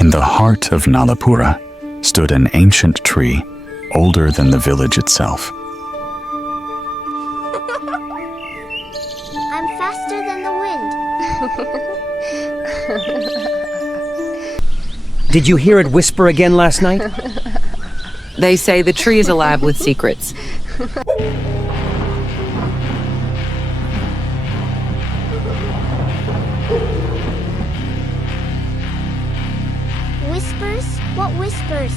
In the heart of Nalapura stood an ancient tree, older than the village itself. I'm faster than the wind. Did you hear it whisper again last night? They say the tree is alive with secrets. Whispers? What whispers?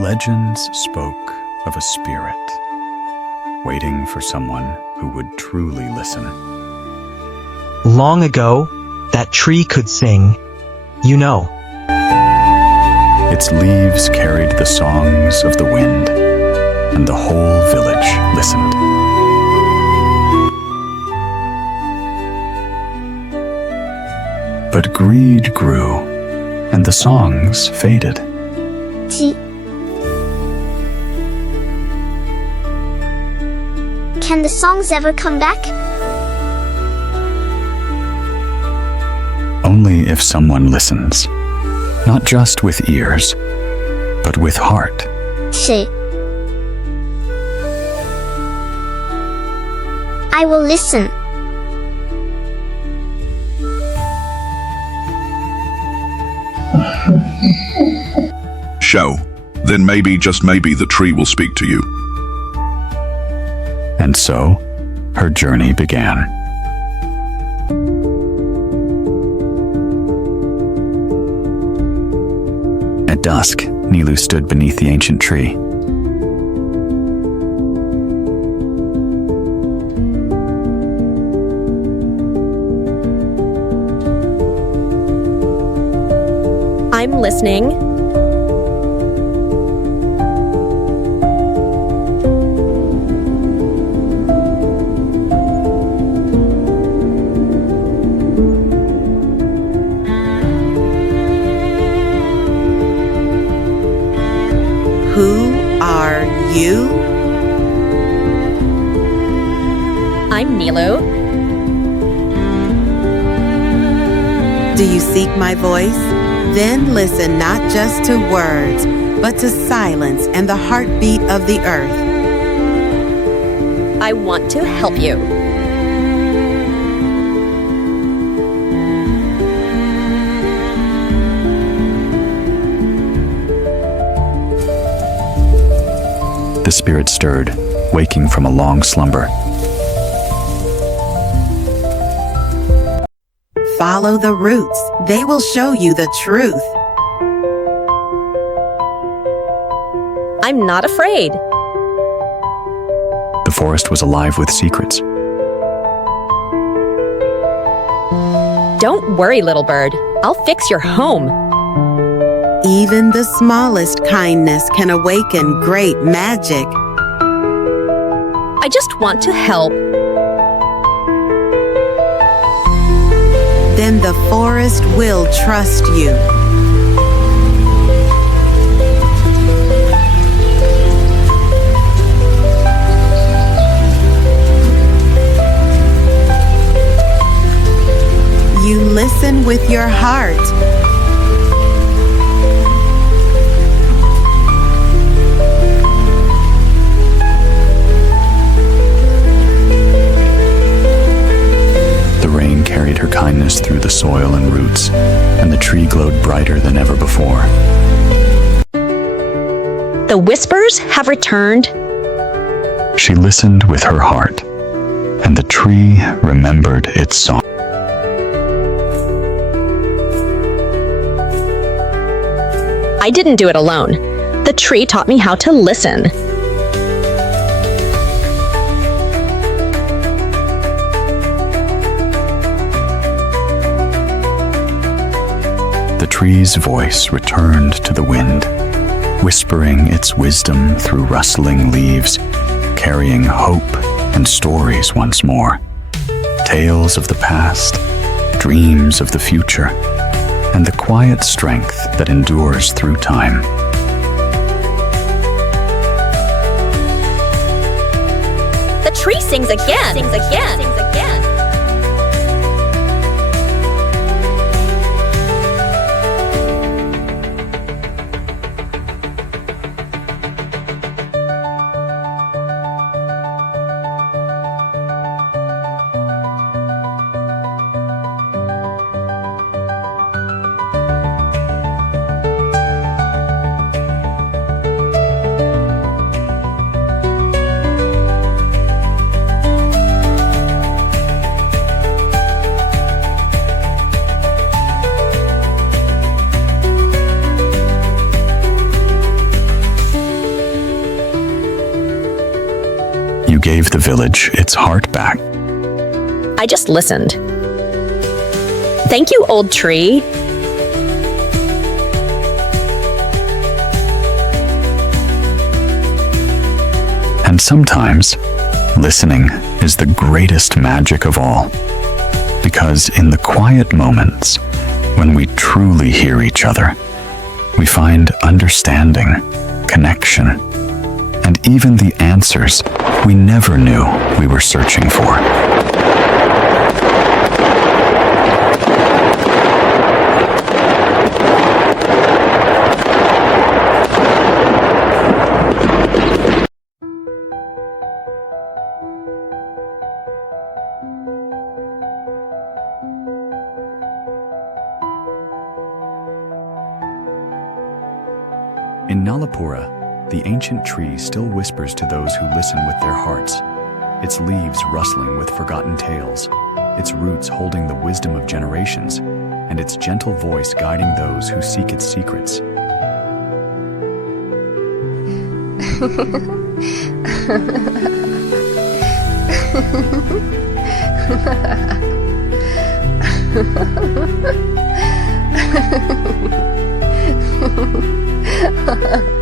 Legends spoke of a spirit, waiting for someone who would truly listen. Long ago, that tree could sing, you know. Its leaves carried the songs of the wind, and the whole village listened. But greed grew, and the songs faded. Can the songs ever come back? Only if someone listens, not just with ears, but with heart. I will listen. Show. Then maybe, just maybe, the tree will speak to you. And so, her journey began. At dusk, Neelu stood beneath the ancient tree. I'm listening. Who are you? I'm Neelu. Do you seek my voice? Then listen not just to words, but to silence and the heartbeat of the earth. I want to help you. The spirit stirred, waking from a long slumber. Follow the roots. They will show you the truth. I'm not afraid. The forest was alive with secrets. Don't worry, little bird. I'll fix your home. Even the smallest kindness can awaken great magic. I just want to help. Then the forest will trust you. You listen with your heart. Carried her kindness through the soil and roots, and the tree glowed brighter than ever before. The whispers have returned. She listened with her heart, and the tree remembered its song. I didn't do it alone. The tree taught me how to listen. The tree's voice returned to the wind, whispering its wisdom through rustling leaves, carrying hope and stories once more. Tales of the past, dreams of the future, and the quiet strength that endures through time. The tree sings again. Sings again. Sings again. You gave the village its heart back. I just listened. Thank you, old tree. And sometimes, listening is the greatest magic of all. Because in the quiet moments, when we truly hear each other, we find understanding, connection, and even the answers we never knew we were searching for. In Nalapura, the ancient tree still whispers to those who listen with their hearts, its leaves rustling with forgotten tales, its roots holding the wisdom of generations, and its gentle voice guiding those who seek its secrets. Ha ha ha.